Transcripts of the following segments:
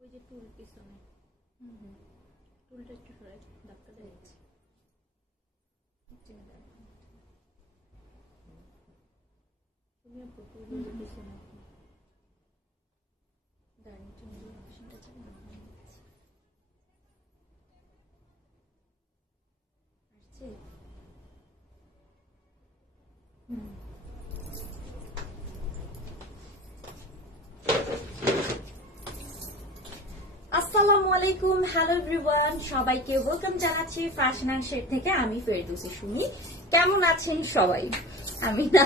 ওই যে টুল পিছনে টুলটা একটু সরাই ধাক্কা দিয়েছে। তুমি আপু টুলের পিছনে ডাইনিং টেবিলের অপশনটা চাই না আসছে। আসসালামু আলাইকুম, হ্যালো এভরিওয়ান, সবাইকে ওয়েলকাম জানাচ্ছি ফ্যাশন অ্যান্ড শেপ থেকে। আমি ফেরদৌসী সুমি। কেমন আছেন সবাই? আমি না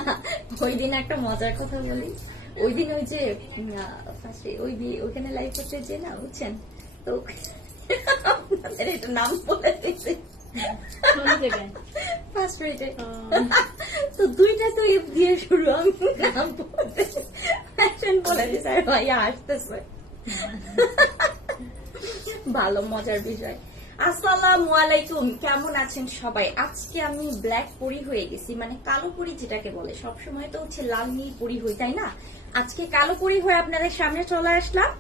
ওই দিন একটা মজার কথা বলি। ওই দিন ওই যে ফার্স্টে ওইখানে লাইভ করতে যে না বুঝছেন তো আপনাদের এটা নাম বলে দিয়েছে ফার্স্ট রেটে তো দুইটা ক্লিপ দিয়ে শুরু। আমি নাম বলতে ফ্যাশন বলে দিয়েছে আর ভাইয়া আসতেছে। ভালো মজার বিষয়। আসসালামু আলাইকুম, কেমন আছেন সবাই? আজকে আমি ব্ল্যাক পরি হয়ে গেছি, মানে কালো পরি যেটাকে বলে। সবসময় তো হচ্ছে লাল নীল পরি হই, তাই না? আজকে কালো পরি হয়ে আপনাদের সামনে চলে আসলাম।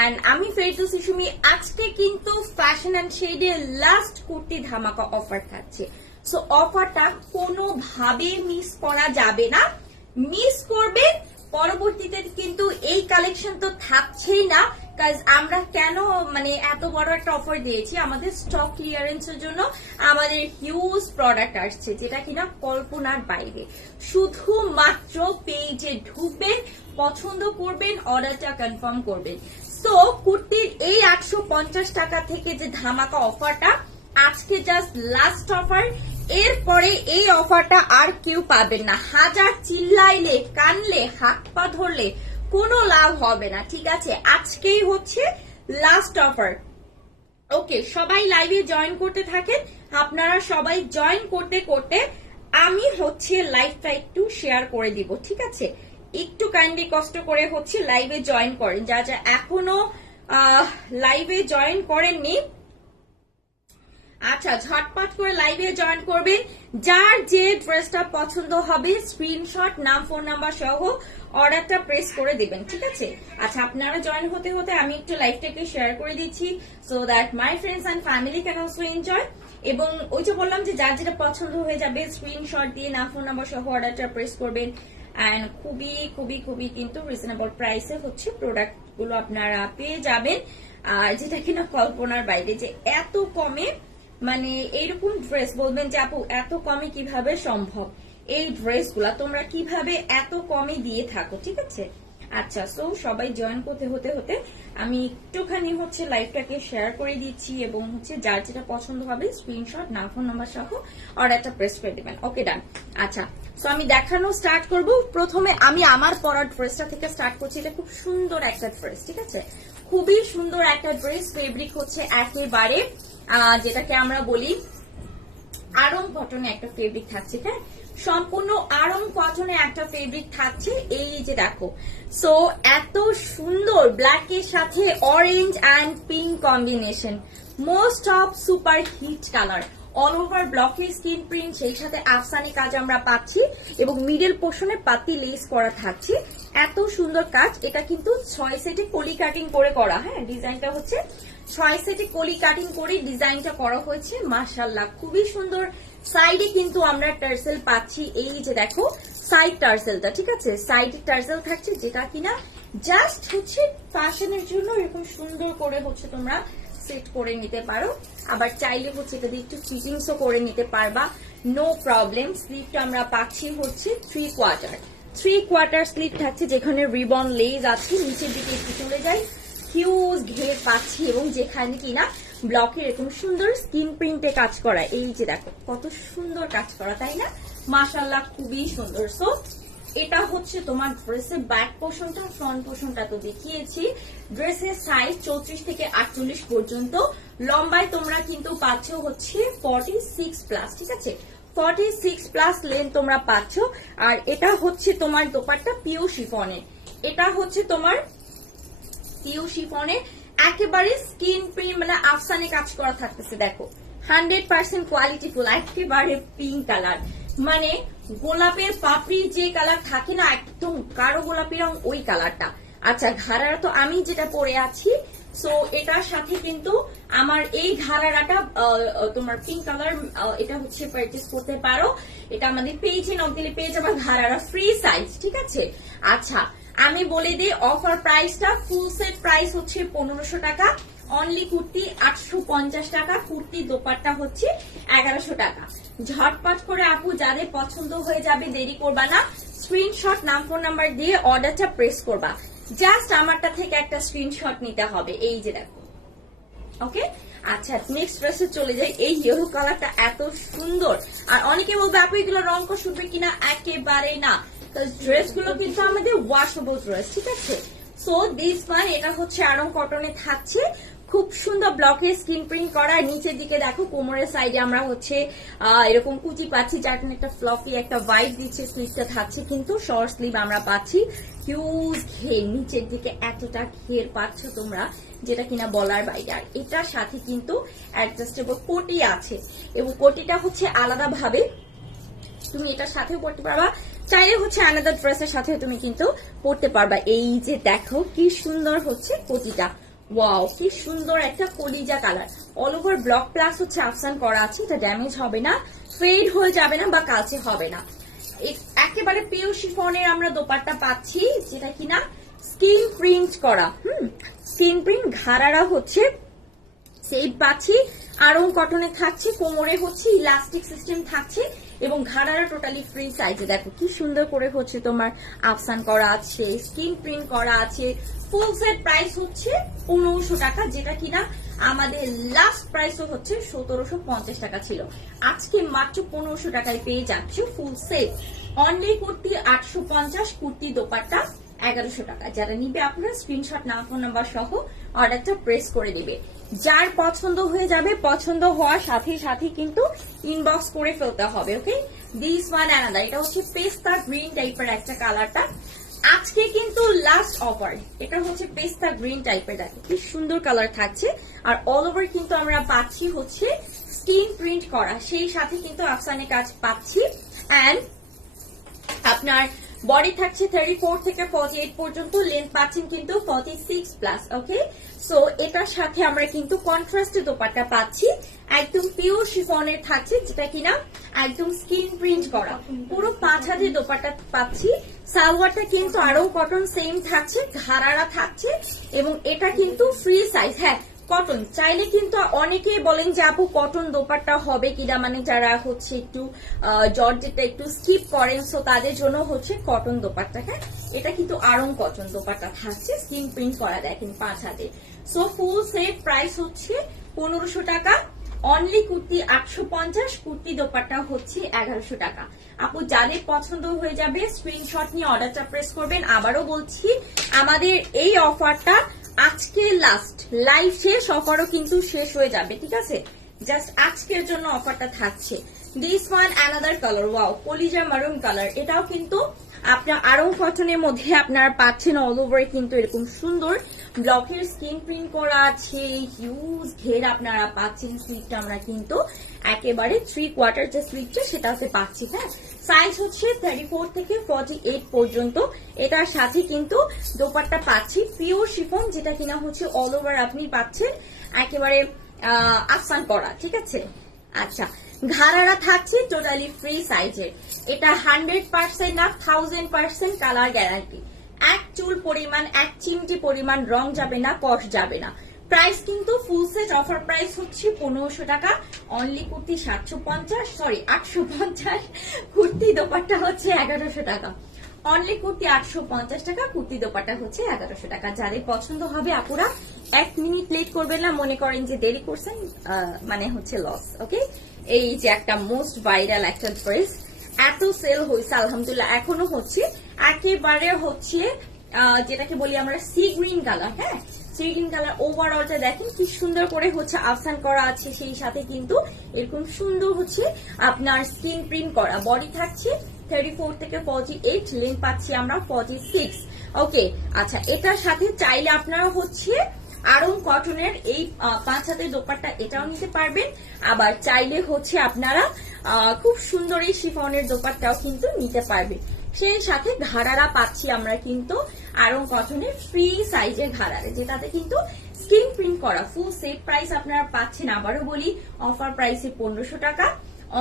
এন্ড আমি ফেরদৌসী সুমি। আজকে কিন্তু ফ্যাশন অ্যান্ড শেডে লাস্ট কুর্তি ধামাকা অফার থাকছে। সো অফারটা কোনোভাবে মিস করা যাবে না। মিস করবেন পরবর্তীতে কিন্তু এই কালেকশন তো থাকছেই না। কাজ আমরা কেন মানে এত বড় একটা অফার দিয়েছি, আমাদের স্টক ক্লিয়ারেন্সের জন্য আমাদের হিউজ প্রোডাক্ট আসছে যেটা কিনা কল্পনার বাইরে। শুধুমাত্র পেজে ঢুকবেন, পছন্দ করবেন, অর্ডারটা কনফার্ম করবেন। সো কুর্তির এই 850 টাকা থেকে যে ধামাকা অফারটা আজকে জাস্ট লাস্ট অফার। এরপরে এই অফারটা আর কেউ পাবেন না। হাজার চিল্লাইলে, কানলে, হাত পা ধরলে কোনো লাভ হবে না, ঠিক আছে? আজকেই হচ্ছে লাস্ট অফার। ওকে, সবাই লাইভে জয়েন করতে থাকেন। আপনারা সবাই জয়েন করতে করতে আমি হচ্ছে লাইভটা একটু শেয়ার করে দিব, ঠিক আছে? একটু কাইন্ডলি কষ্ট করে হচ্ছে লাইভে জয়েন করেন। যা যা এখনো লাইভে জয়েন করেননি, আচ্ছা ঝটপট করে লাইভে জয়েন করবেন। যার যে ড্রেসটা পছন্দ হবে স্ক্রিনশট, নাম, ফোন নাম্বার সহ অর্ডারটা প্রেস করে দিবেন, ঠিক আছে? আচ্ছা, আপনারা জয়েন হতে হতে আমি একটু লাইভটাকে শেয়ার করে দিচ্ছি so that my friends and family can also enjoy. এবং ওই যে বললাম যে যার যেটা পছন্দ হয়ে যাবে স্ক্রিনশট দিয়ে নাম, ফোন নাম্বার সহ অর্ডারটা প্রেস করবেন। এন্ড খুবই খুবই খুবই কিন্তু রিজনেবল প্রাইসে হচ্ছে প্রোডাক্ট গুলো আপনারা পেয়ে যাবেন। আর যেটা কিনা কল্পনার বাইরে যে এত কমে, মানে এইরকম ড্রেস বলবেন যে আপু এত কমে কিভাবে সম্ভব, এই ড্রেসগুলা তোমরা কিভাবে এত কমে দিয়ে থাকো, ঠিক আছে? আচ্ছা, সো সবাই জয়েন করতে হতে হতে আমি একটুখানি হচ্ছে লাইভটাকে শেয়ার করে দিচ্ছি এবং হচ্ছে যার যেটা পছন্দ হবে স্ক্রিনশট, নাম, ফোন নাম্বার সহ অর্ডারটা প্রেস করে দিবেন। ওকে, ডান। আচ্ছা, সো আমি দেখানো স্টার্ট করব। প্রথমে আমি আমার পরার ড্রেসটা থেকে স্টার্ট করছি। এটা খুব সুন্দর একটা ড্রেস, ঠিক আছে? খুবই সুন্দর একটা ড্রেস। ফেব্রিক হচ্ছে একেবারে যেটাকে আমরা বলি আরং কটনে একটা ফেব্রিক থাকছে, হ্যাঁ, সম্পূর্ণ আরং কটনে একটা ফেব্রিক থাকছে। এই যে দেখো, সো এত সুন্দর ব্ল্যাকের সাথে orange and pink combination, most of super hit colour. All over ব্লকের স্কিন প্রিন্ট, সেই সাথে আফসানি কাজ আমরা পাচ্ছি এবং মিডল পোর্শনে পাতি লেস করা থাকছে। এত সুন্দর কাজ। এটা কিন্তু 6 সেটে কলি কাটিং করে করা, হ্যাঁ, ডিজাইনটা হচ্ছে 6 সেটে কলি কাটিং করে ডিজাইনটা করা হয়েছে। মাশাআল্লাহ, খুবই সুন্দর। সাইডে কিন্তু আমরা টার্সেল পাচ্ছি। এই যে দেখো সাইড টার্সেলটা, ঠিক আছে? সাইডে টার্সেল থাকছে যেটা কিনা জাস্ট হচ্ছে ফ্যাশনের জন্য এরকম সুন্দর করে হচ্ছে তোমরা সেট করে নিতে পারো। আবার চাইলে হচ্ছে এটা দিয়ে একটু ফিটিংসও করে নিতে পারবা, নো প্রবলেম। স্লিভটা আমরা পাচ্ছি হচ্ছে 3 কোয়ার্টার স্লিভ থাকছে, যেখানে রিবন লেজ আছে। নিচের দিকে একটু চলে যায়, হিউজ ঘের পাচ্ছি এবং যেখানে কিনা ব্লকের এরকম সুন্দর স্কিন প্রিন্টে কাজ করা। এই যে দেখো কত সুন্দর কাজ করা, তাই না? মাশাআল্লাহ, খুবই সুন্দর। সো এটা হচ্ছে তোমার ড্রেসের ব্যাক পোর্শনটা। ফ্রন্ট পোর্শনটা তো দেখিয়েছি। ড্রেসের সাইজ 34 থেকে 48 পর্যন্ত। লম্বায় তোমরা কিন্তু পাচ্ছ হচ্ছে 46 প্লাস, ঠিক আছে? 46 প্লাস লেন্থ তোমরা পাচ্ছ। আর এটা হচ্ছে তোমার দোপাট্টা পিও শিফনের। এটা হচ্ছে তোমার পিও শিফনের একেবারে স্কিন প্রিন্ট, মানে আফসানে কাজ করা থাকতেছে। দেখো 100% কোয়ালিটিফুল, একেবারে পিঙ্ক কালার, মানে গোলাপের পাপড়ি যে কালার থাকে না, একদম গাঢ় গোলাপি রং, ওই কালারটা। আচ্ছা, ঘাড়ারা তো আমি যেটা পরে আছি সো এটার সাথে কিন্তু আমার এই ঘাড়ারাটা তোমার পিঙ্ক কালার, এটা হচ্ছে পারচেজ করতে পারো। এটা আমাদের পেজে নক দিলে পেয়ে যাবে ঘাড়ারা ফ্রি সাইজ, ঠিক আছে। আচ্ছা আমি বলে দিই অফার প্রাইসটা, ফুল সেট প্রাইস হচ্ছে 1500 টাকা, অনলি কুর্তি 850 টাকা, কুর্তি দোপাট্টা হচ্ছে 1100 টাকা। ঝটপট করে আপু যাদের পছন্দ হয়ে যাবে দেরি করবা না, স্ক্রিনশট নাম ফোন নাম্বার দিয়ে অর্ডারটা প্রেস করবা। জাস্ট আমারটা থেকে একটা স্ক্রিনশট নিতে হবে, এই যে দেখো। ওকে আচ্ছা নেক্সট ড্রেসে চলে যাই। এই ইয়েলো কালারটা এত সুন্দর, আর অনেকে বলবে আপু এগুলো রং কষ উঠবে কিনা, একেবারে না। ড্রেস গুলো কিন্তু আমাদের ওয়াশেবল ড্রেস, ঠিক আছে। সো দিস ওয়ান, এটা হচ্ছে আরং কটনে থাকছে, খুব সুন্দর ব্লকের স্ক্রিন প্রিন্ট করা। নিচের দিকে দেখো কোমরের সাইডে আমরা হচ্ছে এরকম কুচি পাচ্ছি, যার জন্য একটা ফ্লফি একটা হোয়াইট দিচ্ছে। স্লিভটা থাকছে কিন্তু শর্ট স্লিভ আমরা পাচ্ছি, হিউজ ঘের, নিচের দিকে এতটা ঘের পাচ্ছ তোমরা যেটা কিনা বলার বাইরে। আর এটার সাথে কিন্তু অ্যাডজাস্টেবল কোটি আছে, এবং কোটিটা হচ্ছে আলাদা ভাবে তুমি এটার সাথেও পড়তে পারবা, চাইলে হচ্ছে আলাদা ড্রেসের সাথে তুমি কিন্তু পড়তে পারবা। এই যে দেখো কি সুন্দর হচ্ছে কোটিটা, ওয়াও কি সুন্দর একটা কলিজা colour. All over block plus হচ্ছে আফসান করা আছে, এটা ড্যামেজ হবে না, ফেড হয়ে যাবে না বা কালচে হবে না। একেবারে পিওর শিফনের আমরা দোপাট্টা পাচ্ছি, যেটা কিনা স্কিন প্রিন্ট করা, স্কিন প্রিন্ট ঘাড়ারা হচ্ছে সেট পাচ্ছি, আরং কটনে থাকছে, কোমরে হচ্ছে ইলাস্টিক সিস্টেম থাকছে, এবং ঘাড়ারা টোটালি ফ্রি সাইজে। দেখো কি সুন্দর করে হচ্ছে তোমার আফসান করা আছে, স্কিন প্রিন্ট করা আছে। ফুল সেট প্রাইস হচ্ছে 1500 টাকা, যেটা কিনা আমাদের লাস্ট প্রাইসও হচ্ছে 1750 টাকা ছিল। আজকে মাত্র 1500 টাকায় পেয়ে যাচ্ছে full set. Only kurti 850, kurti dupatta 1100 টাকা। যারা নিবে আপনারা স্ক্রিনশট নাম ফোন নাম্বার সহ অর্ডারটা প্রেস করে দিবে। যার পছন্দ হয়ে যাবে, পছন্দ হওয়ার সাথে সাথে কিন্তু ইনবক্স করে ফেলতে হবে। ওকে দিস ওয়ান অ্যানাদার, এটা হচ্ছে পেস্তা গ্রিন টাইপের একটা কালারটা, আজকে কিন্তু লাস্ট অফার। এটা হচ্ছে পেস্তা গ্রিন টাইপের, দেখো কি সুন্দর কালার থাকছে। আর অল ওভার কিন্তু আমরা পাচ্ছি হচ্ছে স্কিন প্রিন্ট করা, সেই সাথে কিন্তু আফসানের কাজ পাচ্ছি। অ্যান্ড আপনার বডি থাকছে 34 থেকে 48 পর্যন্ত, লেন্থ পাচ্ছেন কিন্তু 46 প্লাস। ওকে সো এটার সাথে আমরা কিন্তু কন্ট্রাস্টে দোপাট্টা পাচ্ছি, একদম পিওর শিফনের থাকছে, যেটা কিনা একদম স্কিন প্রিন্ট করা, পুরো 5 হাতের দোপাট্টা পাচ্ছি। সালোয়ারটা কিন্তু আরো কটন সেম থাকছে, ঘাড়ারা থাকছে, এবং এটা কিন্তু ফ্রি সাইজ। হ্যাঁ কটন, চাইলে কিন্তু অনেকেই বলেন যে আপু কটন দোপাট্টা হবে কিনা, মানে যারা হচ্ছে একটু জর্জেটটা একটু স্কিপ করেন, সো তাদের জন্য হচ্ছে কটন দোপাট্টা। হ্যাঁ এটা কিন্তু আরং কটন দোপাট্টা থাকছে, স্কিন প্রিন্ট করা, দেখেন 5 হাতে। সো ফুল সেট প্রাইস হচ্ছে 1500 টাকা, অনলি কুর্তি 850, কুর্তি দোপাট্টা হচ্ছে 1100 টাকা। আপু যাদের পছন্দ হয়ে যাবে স্ক্রিনশট নিয়ে অর্ডারটা প্রেস করবেন। আবারও বলছি আমাদের এই অফারটা আজকে লাস্ট, লাইভ শেষ, অফারও কিন্তু শেষ হয়ে যাবে, ঠিক আছে। জাস্ট আজকের জন্য অফারটা থাকছে। This one another colour, wow কলিজা মারুন কালার, এটাও কিন্তু আপনার আরং কটনের মধ্যে আপনারা পাচ্ছেন। অল ওভার কিন্তু এরকম সুন্দর ব্লকের স্কিন প্রিন্ট করা আছে, হিউজ ঘের আপনারা পাচ্ছেন। স্লিভটা আমরা কিন্তু একেবারে 3/4 যে স্লিভটা সেটা হচ্ছে পাচ্ছি। হ্যাঁ সাইজ হচ্ছে 34 থেকে 48 পর্যন্ত। এটার সাথে কিন্তু দোপাট্টা পাচ্ছি পিওর শিফন, যেটা কিনা হচ্ছে অল ওভার আপনি পাচ্ছেন একেবারে আফসান করা, ঠিক আছে। আচ্ছা ঘাড়ারা থাকছে টোটালি ফ্রি সাইজের, এটা 100% না 1000% কালার গ্যারান্টি। এক চুল পরিমাণ, এক চিমটি পরিমাণ রং যাবে না, কষ যাবে না। প্রাইস কিন্তু ফুল সেট অফার প্রাইস হচ্ছে 1500 টাকা, অনলি কুর্তি 850, কুর্তি দোপাট্টা হচ্ছে 1100 টাকা। অনলি কুর্তি 850 টাকা, কুর্তি দোপাট্টা হচ্ছে 1100 টাকা। যাদের পছন্দ হবে আপুরা 1 মিনিট লেট করবেন না, মনে করেন যে দেরি করছেন মানে হচ্ছে লস। ওকে এই যে একটা মোস্ট ভাইরাল একটা ড্রেস, এত সেল হয়েছে আলহামদুলিল্লাহ, এখনো হচ্ছে। একেবারে হচ্ছে যেটাকে বলি আমরা সি গ্রিন কালার। হ্যাঁ সি গ্রিন কালার, ওভারঅলটা দেখেন কি সুন্দর করে হচ্ছে আফসান করা আছে, সেই সাথে কিন্তু এরকম সুন্দর হচ্ছে আপনার স্কিন প্রিন্ট করা। বডি থাকছে 34 থেকে 48, লেন্থ পাচ্ছি আমরা 46। ওকে আচ্ছা এটার সাথে চাইলে আপনারা হচ্ছে আরং কটনের এই 5 হাতের দোপাট্টা এটাও নিতে পারবেন, আবার চাইলে হচ্ছে আপনারা খুব সুন্দর এই শিফনের দোপাট্টাও কিন্তু নিতে পারবেন। সেই সাথে ঘাড়ারা পাচ্ছি আমরা কিন্তু আরং কটনের ফ্রি সাইজের ঘাড়ারে, যেটাতে কিন্তু স্ক্রিন প্রিন্ট করা ফুল সেট প্রাইস আপনারা পাচ্ছেন, আবারও বলি অফার প্রাইসে 1500 টাকা।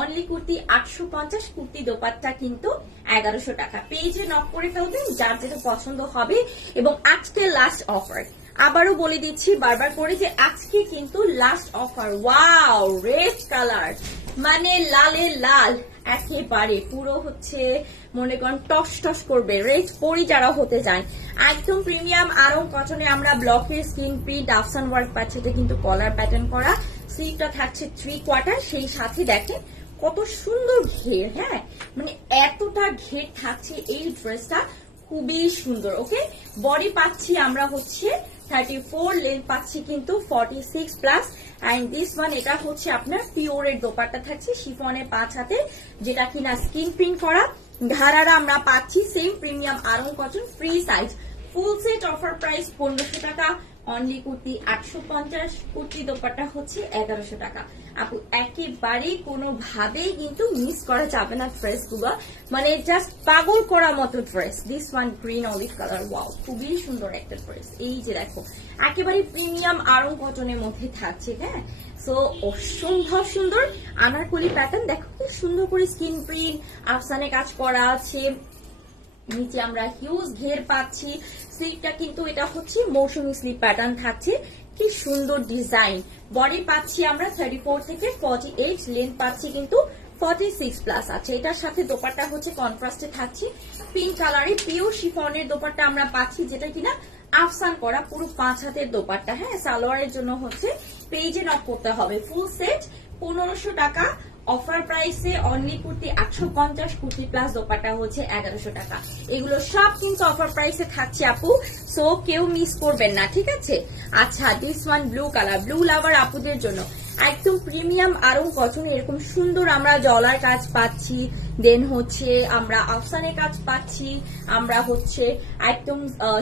অনলি কুর্তি 850, কুর্তি দোপাট্টা কিন্তু 1100 টাকা। পেজে নক করে ফেলবেন যার যেটা পছন্দ হবে। এবং আজকে লাস্ট অফার, আবারও বলে দিচ্ছি বারবার করে যে আজকে কিন্তু last offer. Wow, red colour মানে লালে লাল একেবারে পুরো হচ্ছে মনে করেন টস টস করবে, রেড পরি যারা হতে চান। একদম প্রিমিয়াম আরং কটনে আমরা ব্লকের স্ক্রিন প্রিন্ট আফসান ওয়ার্ক পাচ্ছি, এটা কিন্তু কলার প্যাটার্ন করা। স্লিভটা থাকছে 3/4, সেই সাথে দেখেন কত সুন্দর ঘের। হ্যাঁ, মানে এতটা ঘের থাকছে এই ড্রেসটা, খুবই সুন্দর। ওকে, বডি পাচ্ছি আমরা হচ্ছে 34, লেন্থ পাচ্ছি কিন্তু 46+। এন্ড দিস ওয়ান, এটা হচ্ছে আপনার পিওরের দোপাট্টা থাকছে শিফনের 5 হাতে, যেটা কিনা স্কিন প্রিন্ট করা। ঘাড়ারা আমরা পাচ্ছি same premium Aarong cotton free size. Full set offer price 1500 টাকা। অনলি কুর্তি 850, কুর্তি দোপাট্টা হচ্ছে 1100 টাকা। আপু একেবারেই কোনোভাবেই কিন্তু মিস করা যাবে না ড্রেস গুলো, মানে জাস্ট পাগল করা মতো dress. This one green olive colour, wow খুবই সুন্দর একটা ড্রেস। এই যে দেখো একেবারে প্রিমিয়াম আরং কটনের মধ্যে থাকছে। হ্যাঁ, সো অসম্ভব সুন্দর আনারকলি প্যাটার্ন, দেখো কি সুন্দর করে স্কিন প্রিন্ট আফসানে কাজ করা আছে। নিচে আমরা হিউজ ঘের পাচ্ছি। স্লিভটা কিন্তু এটা হচ্ছে মৌসুমী স্লিভ প্যাটার্ন থাকছে, কি সুন্দর ডিজাইন। বডি পাচ্ছি আমরা 34 থেকে 48, লেন্থ পাচ্ছি কিন্তু 46+। আছে এটার সাথে দোপাট্টা হচ্ছে কন্ট্রাস্টে থাকছে পিঙ্ক কালারে, পিওর শিফনের দোপাট্টা আমরা পাচ্ছি, যেটা কিনা আফসান করা পুরো 5 হাতের দোপাট্টা। হ্যাঁ, সালোয়ারের জন্য হচ্ছে পেজে নক করতে হবে। ফুল সেট 1500 টাকা। অফার প্রাইসে অনলি কুর্তি 850, কুর্তি প্লাস দোপাট্টা হচ্ছে 1100 টাকা। এগুলো সব কিন্তু অফার প্রাইসে থাকছে আপু, সো কেউ মিস করবেন না, ঠিক আছে? আচ্ছা, this one blue colour, blue lover আপুদের জন্য একদম প্রিমিয়াম আরং কটন, এরকম সুন্দর আমরা জলার কাজ পাচ্ছি, দেন হচ্ছে আমরা আফসানের কাজ পাচ্ছি, আমরা হচ্ছে একদম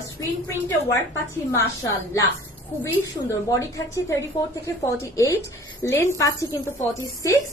স্ক্রিন প্রিন্টের ওয়ার্ক পাচ্ছি। মাশাআল্লাহ, খুবই সুন্দর। বডি থাকছে 34 থেকে 48, লেন্থ পাচ্ছি কিন্তু 46।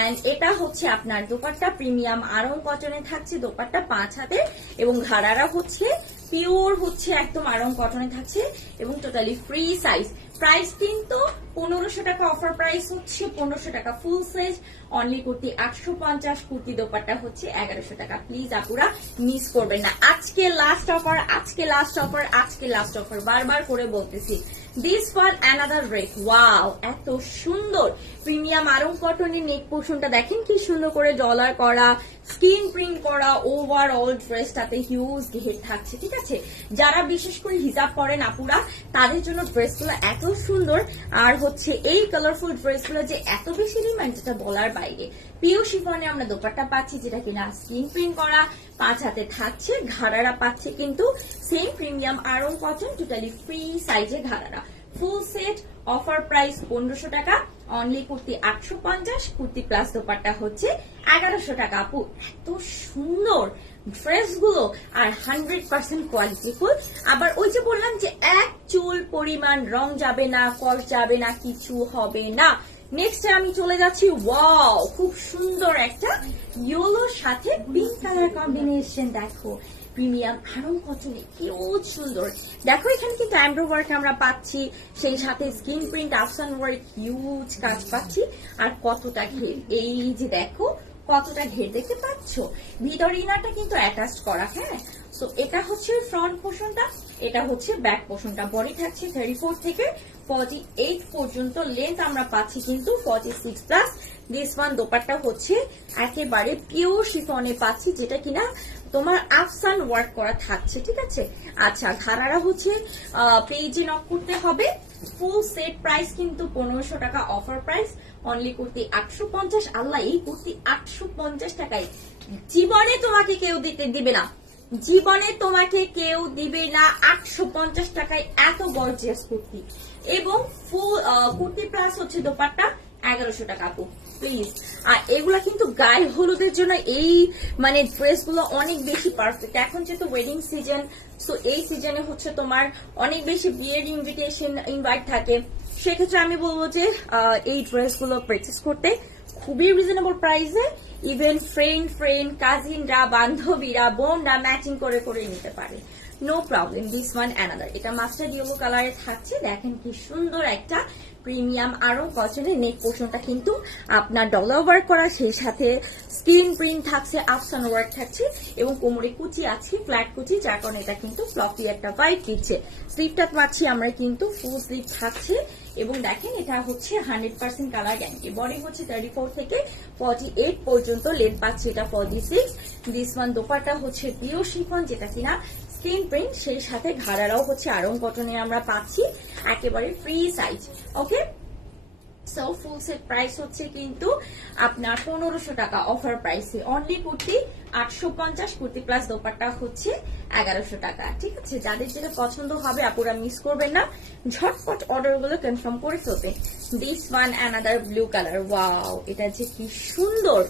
এন্ড এটা হচ্ছে আপনার দোপাট্টা প্রিমিয়াম আরং কটনে থাকছে, দোপাট্টা 5 হাতে, এবং ঘাড়ারা হচ্ছে পিওর হচ্ছে একদম আরং কটনে থাকছে, এবং টোটালি ফ্রি সাইজ। প্রাইস কিন্তু 1500 টাকা, অফার প্রাইস হচ্ছে 1500 টাকা। ফুল সাইজ অনলি কুর্তি 850, কুর্তি দোপাট্টা হচ্ছে 1100 টাকা। প্লিজ আপুরা মিস করবেন না, আজকে লাস্ট অফার, আজকে লাস্ট অফার, আজকে লাস্ট অফার, বারবার করে বলতেছি। This one another red, wow এত সুন্দর প্রিমিয়াম আরং কটনের নেক পোর্শনটা দেখেন কি সুন্দর করে ডলার করা, স্কিন প্রিন্ট করা। ওভারঅল ড্রেসটাতে হিউজ ঘের থাকছে, ঠিক আছে? যারা বিশেষ করে হিজাব পরেন আপুরা, তাদের জন্য ড্রেসগুলো এত সুন্দর। আর হচ্ছে এই কালারফুল ড্রেসগুলো যে এত বেশি ডিমান্ড, যেটা বলার বাইরে। পিওর শিফনে আমরা দোপাট্টা পাচ্ছি, যেটা কিনা স্কিন প্রিন্ট করা, 5 হাতে থাকছে। ঘাড়ারা পাচ্ছে কিন্তু same premium Aarong cotton, totally free সাইজে ঘাড়ারা। ফুল সেট অফার প্রাইস 1500 টাকা। অনলি কুর্তি 850, কুর্তি প্লাস দোপাট্টা হচ্ছে 1100 টাকা। আপু এত সুন্দর ড্রেসগুলো, আর 100% কোয়ালিটিফুল। আবার ওই যে বললাম যে এক চুল পরিমাণ রং যাবে না, কস যাবে না, কিছু হবে না। নেক্সট আমি চলে যাচ্ছি, ওয়াও খুব সুন্দর একটা ইয়েলোর সাথে পিঙ্ক কালার কম্বিনেশন। দেখো প্রিমিয়াম আরং কটনে হিউজ সুন্দর। দেখো এখানে কিন্তু এমব্রয়ডারি ওয়ার্ক আমরা পাচ্ছি, সেই সাথে স্কিন প্রিন্ট আফসান ওয়ার্ক হিউজ কাজ পাচ্ছি। আর কতটা ঘের, এই যে দেখো কতটা ঘের দেখতে পাচ্ছ। ভিতর ইনারটা কিন্তু অ্যাটাচ করা। হ্যাঁ, সো এটা হচ্ছে ফ্রন্ট পোর্শনটা, এটা হচ্ছে ব্যাক পোর্শনটা। বডি থাকছে 34 থেকে 48 পর্যন্ত, লেন্থ আমরা পাচ্ছি কিন্তু 46+। দিস ওয়ান দোপাট্টা হচ্ছে একেবারে পিওর শিফনে পাচ্ছি, যেটা কিনা তোমার আফসান ওয়ার্ক করা থাকছে, ঠিক আছে? আচ্ছা, ঘাড়ারা হচ্ছে পেজে নক করতে হবে। ফুল সেট প্রাইস কিন্তু 1500 টাকা, অফার প্রাইস অনলি কুর্তি 850। আল্লাহ, এই কুর্তি 850 টাকায় জীবনে তোমাকে কেউ দিবে না, জীবনে তোমাকে কেউ দিবে না 850 টাকায় এত গর্জিয়াস কুর্তি। এবং ফুল কুর্তি প্লাস হচ্ছে দোপাট্টা 1100 টাকা। আপু প্লিজ, আর এগুলা কিন্তু গায়ে হলুদের জন্য এই মানে ড্রেসগুলো অনেক বেশি পারফেক্ট। এখন যেহেতু ওয়েডিং সিজন, সো এই সিজনে হচ্ছে তোমার অনেক বেশি বিয়ের ইনভিটেশন ইনভাইট থাকে, সেক্ষেত্রে আমি বলবো যে এই ড্রেসগুলো পারচেস করতে খুবই রিজনেবল প্রাইসে। ইভেন ফ্রেন্ড কাজিনরা, বান্ধবীরা, বোনরা ম্যাচিং করে করে নিতে পারে। No problem. This one another, এটা মাস্টার্ড ইয়েলো কালারে থাকছে। দেখেন কি সুন্দর একটা প্রিমিয়াম আরং কটনের নেক পোর্শনটা কিন্তু আপনার ডলার ওয়ার্ক করা, সেই সাথে স্ক্রিন প্রিন্ট থাকছে, আফসান ওয়ার্ক থাকছে এবং কোমরে কুচি আছে, ফ্ল্যাট কুচি, যার কারণে এটা কিন্তু ফ্লপি একটা ভাইব দিচ্ছে। স্লিভটা পাচ্ছি আমরা কিন্তু ফুল স্লিভ থাকছে এবং দেখেন এটা হচ্ছে 100% কালার গ্যারান্টি। বডি হচ্ছে 34 থেকে 48 পর্যন্ত, লেন্থ পাচ্ছি এটা 46। দিস ওয়ান দোপাট্টা হচ্ছে পিওর শিফন, যেটা কিনা স্ক্রিন প্রিন্ট, সেই সাথে ঘাড়ারাও হচ্ছে আরং কটনের আমরা পাচ্ছি, একেবারে ফ্রি সাইজ। ওকে, সো ফুল সেট প্রাইস হচ্ছে কিন্তু আপনার 1500 টাকা অফার প্রাইসে। অনলি কুর্তি 850, কুর্তি প্লাস দোপাট্টা হচ্ছে 1100 টাকা। ঠিক আছে, যাদের যেটা পছন্দ হবে আপুরা মিস করবেন না, ঝটপট অর্ডার গুলো কনফার্ম করে ফেলবেন। This one another blue colour, wow, এটা যে কি সুন্দর।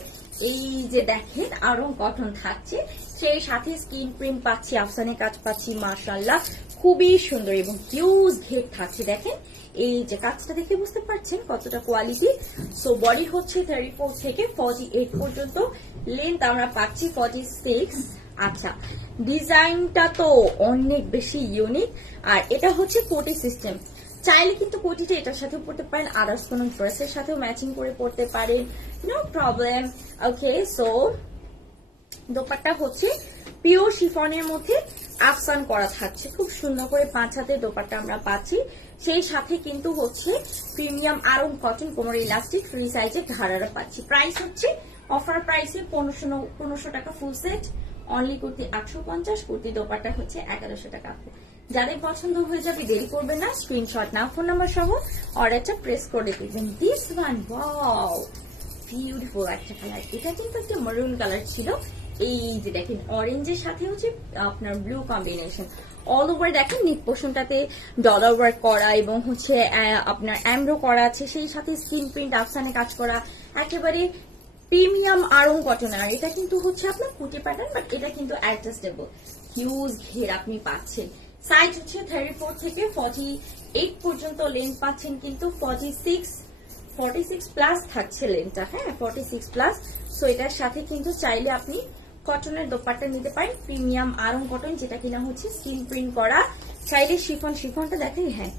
এই যে দেখেন আরং কটন থাকছে, সেই সাথে স্কিন প্রিন্ট পাচ্ছি, আফসানের কাজ পাচ্ছি, মাশাআল্লাহ খুবই সুন্দর এবং হিউজ ঘের থাকছে। দেখেন এই যে কাজটা দেখে বুঝতে পারছেন কতটা কোয়ালিটি। সো বডি হচ্ছে 34 থেকে 48 পর্যন্ত, লেন্থ আমরা পাচ্ছি 46। আচ্ছা, ডিজাইনটা তো অনেক বেশি ইউনিক, আর এটা হচ্ছে কোটি সিস্টেম। চাইলে কিন্তু কোটিটা এটার সাথে পড়তে পারেন, আদার্স কোনো ড্রেসের সাথেও ম্যাচিং করে পড়তে পারেন, নো প্রবলেম। ওকে, সো দোপাট্টা হচ্ছে পিওর শিফনের মধ্যে আফসান করা থাকছে, খুব সুন্দর করে 5 হাতের দোপাট্টা আমরা পাচ্ছি, সেই সাথে কিন্তু হচ্ছে প্রিমিয়াম আরং কটন কোমর ইলাস্টিক ফ্রি সাইজে ঘাড়ারা পাচ্ছি। প্রাইস হচ্ছে অফার প্রাইসে 1500 টাকা full set, only kurti 850, kurti dupatta হচ্ছে 1100 টাকা। যাদের পছন্দ হয়ে যাবে দেরি করবেন না, স্ক্রিনশট নাও, ফোন নাম্বার সহ অর্ডারটা প্রেস করে দিবেন। দিস ওয়ান, ওয়াও, বিউটিফুল একটা কালার। এটা কিন্তু একটা মারুন কালার ছিল, এই যে দেখেন অরেঞ্জের সাথে হচ্ছে আপনার ব্লু কম্বিনেশন। অল ওভার দেখেন নেক পোর্শনটাতে ডলার ওয়ার্ক করা এবং হচ্ছে আপনার এমব্রো করা আছে, সেই সাথে স্ক্রিন প্রিন্ট আফসানে কাজ করা, একেবারে প্রিমিয়াম আরং কটন। আর এটা কিন্তু হচ্ছে আপনার কুটি প্যাটার্ন, বাট এটা কিন্তু অ্যাডজাস্টেবল, হিউজ ঘের আপনি পাচ্ছেন। সাইজ হচ্ছে 34 থেকে 48 পর্যন্ত, লেন্থ পাচ্ছেন কিন্তু 46 প্লাস থাকছে লেন্থটা, হ্যাঁ 46 প্লাস। সো এটার সাথে কিন্তু চাইলে আপনি কটনের দোপাট্টা নিতে পারেন, প্রিমিয়াম আরং কটন, যেটা কিনা হচ্ছে স্ক্রিন প্রিন্ট করা। চাইলে শিফনটা দেখেন, হ্যাঁ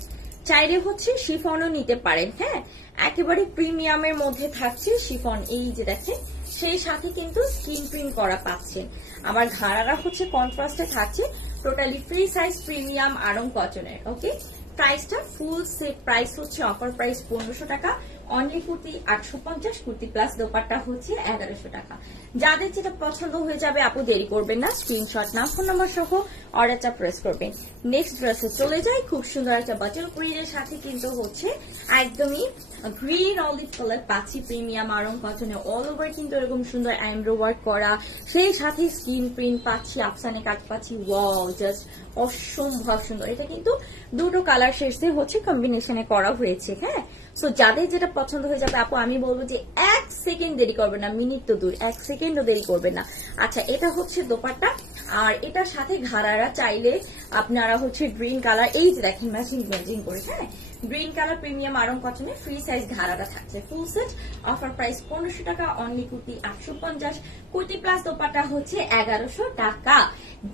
চাইলে হচ্ছে শিফনও নিতে পারেন, হ্যাঁ একেবারে প্রিমিয়ামের মধ্যে থাকছে শিফন, এই যে দেখেন, সেই সাথে কিন্তু স্ক্রিন প্রিন্ট করা পাচ্ছেন। আবার ঘাড়ারা হচ্ছে কন্ট্রাস্টে থাকছে, totally free size premium Aarong কটনের। ওকে, প্রাইসটা ফুল সেট প্রাইস হচ্ছে অফার প্রাইস 1500 টাকা, অনলি কুর্তি 850, কুর্তি প্লাস দোপাট্টা হচ্ছে 1100 টাকা। যাদের যেটা পছন্দ হয়ে যাবে আপু দেরি করবেন না, স্ক্রিনশট নাও, ফোন নাম্বার সহ অর্ডারটা প্রেস করবেন। নেক্সট ড্রেসে চলে যাই, খুব সুন্দর একটা বাটল গ্রিনের সাথে কিন্তু হচ্ছে একদমই গ্রিন অলিভ কালার পাচ্ছি, প্রিমিয়াম আরং কটনে অল ওভার কিন্তু এরকম সুন্দর এমব্রো ওয়ার্ক করা, সেই সাথে স্ক্রিন প্রিন্ট পাচ্ছি, আফসানে কাজ পাচ্ছি, ওয়াও জাস্ট অসম্ভব সুন্দর। এটা কিন্তু দুটো কালার শেডসে হচ্ছে কম্বিনেশনে করা হয়েছে, হ্যাঁ। সো যাদের যেটা পছন্দ হয়ে যাবে আপু আমি বলবো যে 1 সেকেন্ড দেরি করবেন না, মিনিট তো দূর, 1 সেকেন্ডও দেরি করবেন না। আচ্ছা, এটা হচ্ছে দোপাট্টা, আর এটার সাথে ঘাড়ারা চাইলে আপনারা হচ্ছে গ্রিন কালার, এই যে দেখেন ম্যাচিং করে, হ্যাঁ গ্রিন কালার প্রিমিয়াম আরং কটনে ফ্রি সাইজ ঘাড়াটা থাকছে। ফুল সেট অফার প্রাইস 1500 টাকা, অনলি কুর্তি 850, কুর্তি প্লাস দোপাট্টা হচ্ছে 1100 টাকা।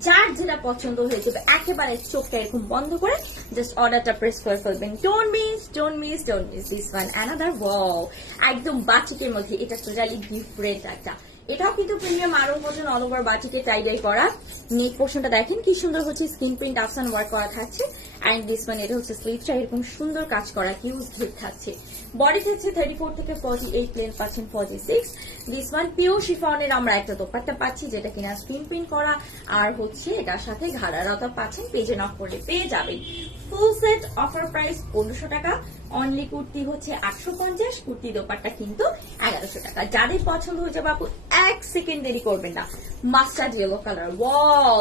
যার যেটা পছন্দ হয়ে যাবে একেবারে চোখটা এরকম বন্ধ করে জাস্ট অর্ডারটা প্রেস করে ফেলবেন। Don't miss this one another, wow, একদম বাটিকের মধ্যে, এটা টোটালি ডিফারেন্ট একটা। এটাও কিন্তু premium Aarong cotton all over বাটিকে টাইডাই করা। নেক পোর্শনটা দেখেন কি সুন্দর হচ্ছে স্ক্রিন প্রিন্ট আফসান ওয়ার্ক করা থাকছে, এন্ড দিস ওয়ান এটা হচ্ছে স্লিভটা এরকম সুন্দর কাজ করা, হিউজ ঘের থাকছে। বডি থাকছে 34 থেকে 48, লেন্থ পাচ্ছেন 46। দিস ওয়ান পিওর শিফনের আমরা একটা দোপাট্টা পাচ্ছি, যেটা কিনা স্ক্রিন প্রিন্ট করা, আর হচ্ছে এটার সাথে ঘাড়ারাটা পাচ্ছেন, পেজে নক করলে পেয়ে যাবেন। ফুল সেট অফার প্রাইস 1500 টাকা, অনলি কুর্তি হচ্ছে 850, কুর্তি দোপাট্টা কিন্তু 1100 টাকা। যাদের পছন্দ হয়ে যাবে আপু 1 সেকেন্ড দেরি করবেন না। মাস্টার্ড ইয়েলো কালার, ওয়াও,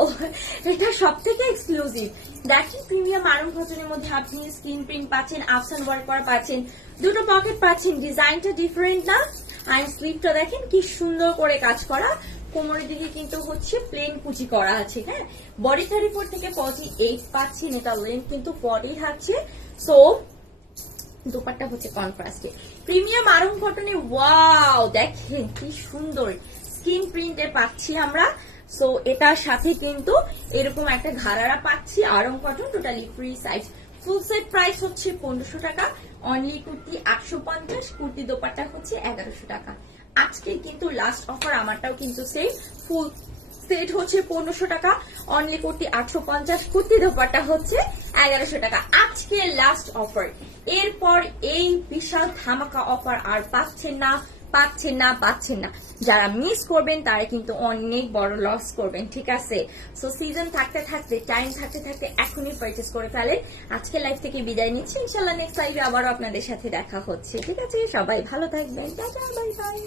এটা সব থেকে এক্সক্লুসিভ। দেখেন প্রিমিয়াম আরং কটনের মধ্যে আপনি স্ক্রিন প্রিন্ট পাচ্ছেন, আফসান ওয়ার্ক করা পাচ্ছেন, দুটো পকেট পাচ্ছেন, ডিজাইনটা ডিফারেন্ট না, আর স্লিভটা দেখেন কি সুন্দর করে কাজ করা, কোমরের দিকে কিন্তু হচ্ছে প্লেন কুচি করা আছে, হ্যাঁ বডি 34 থেকে 48 পাচ্ছেন, এটা লেন্থ কিন্তু 40 থাকছে। সো দোপাট্টা হচ্ছে কন্ট্রাস্টে প্রিমিয়াম আরং কটনে, ওয়াও দেখেন কি সুন্দর স্ক্রিন প্রিন্টে পাচ্ছি আমরা, সো এটার সাথে কিন্তু এরকম একটা ঘাড়ারা পাচ্ছি, Aarong cotton, totally free size. Full set price হচ্ছে 1500 টাকা, অনলি কুর্তি 850, কুর্তি দোপাট্টা হচ্ছে 1100 টাকা। আজকে কিন্তু লাস্ট অফার, আমারটাও কিন্তু সেম, ফুল সেট হচ্ছে 1500 টাকা, অনলি কুর্তি 850, কুর্তি দোপাট্টা হচ্ছে 1100 টাকা। আজকে লাস্ট অফার, এরপর এই বিশাল ধামাকা অফার আর পাচ্ছেন না, পাচ্ছেন না, পাচ্ছেন না। যারা মিস করবেন তারা কিন্তু অনেক বড় লস করবেন, ঠিক আছে? সো সিজন থাকতে থাকতে, টাইম থাকতে থাকতে এখনই পারচেস করে ফেলেন। আজকে লাইভ থেকে বিদায় নিচ্ছি, ইনশাল্লাহ নেক্সট লাইভে আবারও আপনাদের সাথে দেখা হচ্ছে, ঠিক আছে? সবাই ভালো থাকবেন, টাটা, বাই বাই।